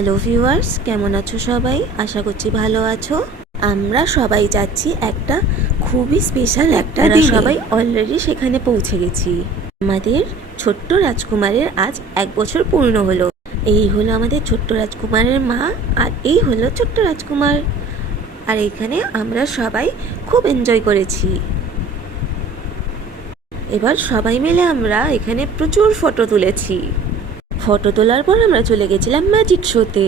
Hello viewers, কেমন আছো সবাই? আশা করছি ভালো আছো। আমরা সবাই যাচ্ছি একটা খুবই স্পেশাল একটা দিনে। সবাই অলরেডি সেখানে পৌঁছে গেছি। আমাদের ছোট্ট রাজকুমারের আজ 1 বছর পূর্ণ হলো। এই হলো আমাদের ছোট্ট রাজকুমারের মা, আর এই হলো ছোট্ট রাজকুমার। আর এখানে আমরা সবাই খুব এনজয় করেছি। এবার সবাই মিলে আমরা এখানে প্রচুর ফটো তুলেছি। ফটো তোলার পর আমরা চলে গেছিলাম ম্যাজিক শোতে।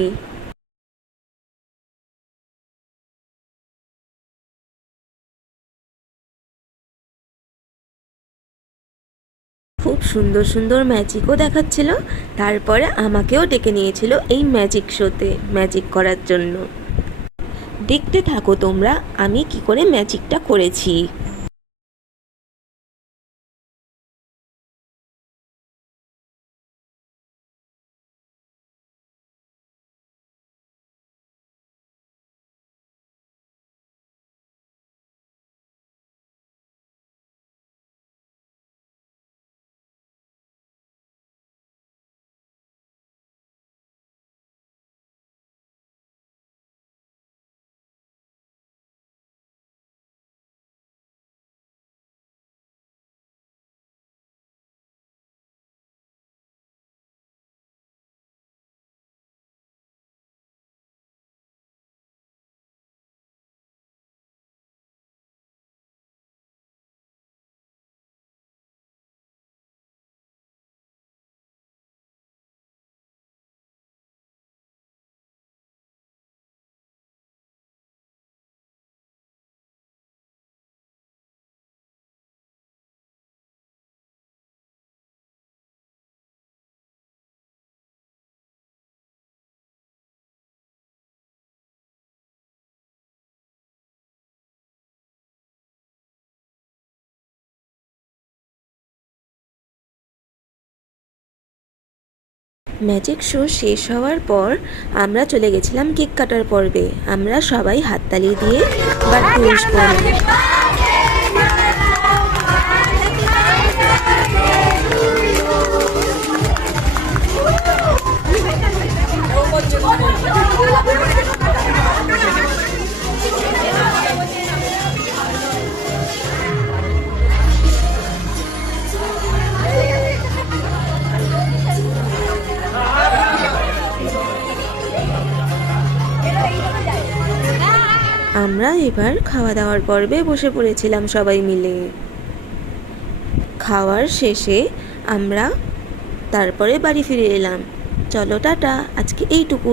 খুব সুন্দর সুন্দর ম্যাজিকও দেখাচ্ছিল। তারপরে আমাকেও ডেকে নিয়েছিল এই ম্যাজিক শোতে ম্যাজিক করার জন্য। দেখতে থাকো তোমরা আমি কি করে ম্যাজিকটা করেছি। ম্যাজিক শো শেষ হওয়ার পর আমরা চলে গেছিলাম কেক কাটার পর্বে। আমরা সবাই হাততালি দিয়ে বার্থডে উইশ করলাম। আমরা এবার খাওয়া দাওয়ার পর্বে বসে পড়েছিলাম সবাই মিলে। খাওয়ার শেষে আমরা তারপরে বাড়ি ফিরে এলাম। চলো টাটা, আজকে এইটুকু।